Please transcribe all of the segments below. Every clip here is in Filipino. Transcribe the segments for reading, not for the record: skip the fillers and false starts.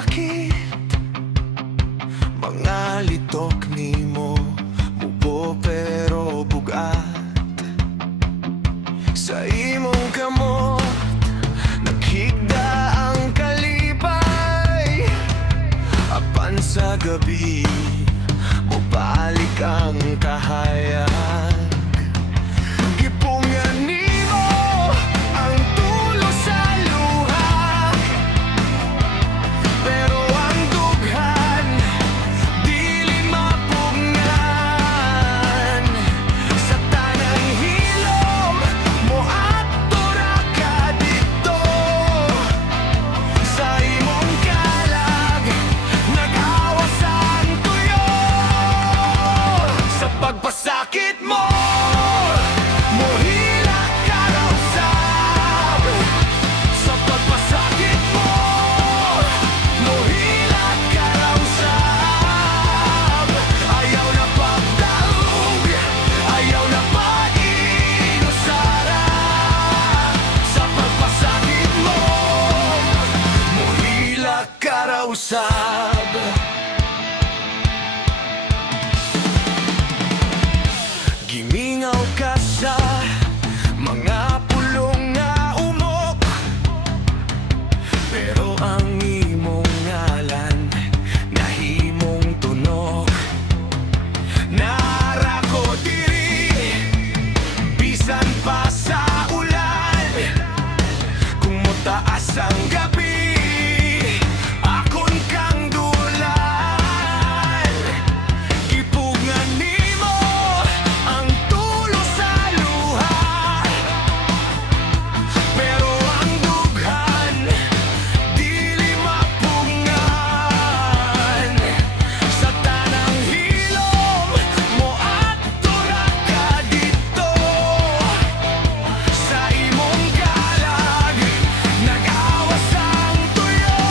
sakit, mga litok nimo mubo pero bugat. Sa imong kamot naghigda ang kalipay, apan sa gabi mubalik ang kahayag. Gipungan nimo ang tulo sa luha, pero ang dughan dili mapungan. Sa tanang hilom moadto ra ka dito, sa imong kalag nag-awas ang tuyo. Sa pagpasakit mo mohila ka raw usab. Sa pagpasakit mo mohila ka raw usab. Ayaw na pagdaog, ayaw na pag-inusara. Sa pagpasakit mo mohila ka raw usab. Gimingaw ka sa mga pulong nga umok, pero ang imong ngalan nahimong tunok. Nara ko diri bisan pa sa ulan, kung motaas ang gabi akon kang dulan. Gipugngan nimo ang tulo sa luha, pero ang dughan dili mapungan. Sa tanang hilom moadto ra ka dito, sa imong kalag nag-awas ang tuyo.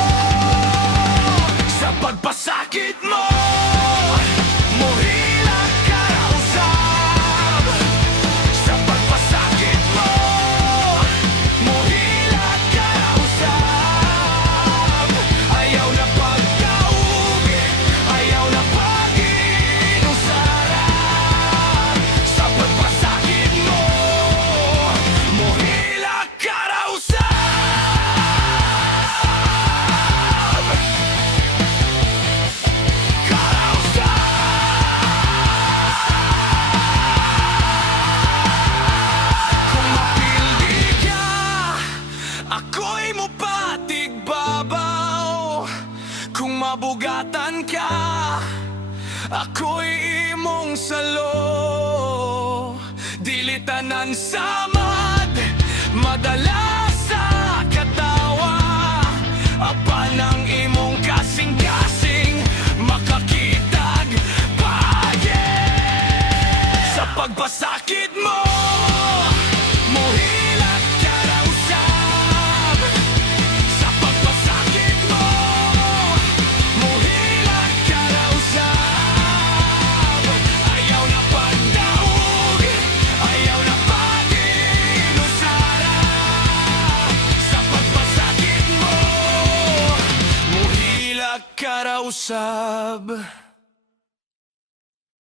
Sa pagpasakit mo mohila ka raw usab. Sa pagpasakit mo mohila ka raw usab. Ayaw na pagdaog, ayaw na pag-inusara. Sa pagpasakit mo mohila ka raw usab. Ka raw Kung mapildi ka, ako'y mupatigbabaw. Kung mabugatan ka, ako'y imong salo. Dili tanan samad, madala sa katawa. Apan ang imong kasing-kasing makakitag paye. Sa pagpasakit mo mohila ka raw usab. Sa pagpasakit mo mohila ka raw usab. Ayaw na pagdaog, ayaw na pag-inusara. Sa pagpasakit mo mohila ka raw usab.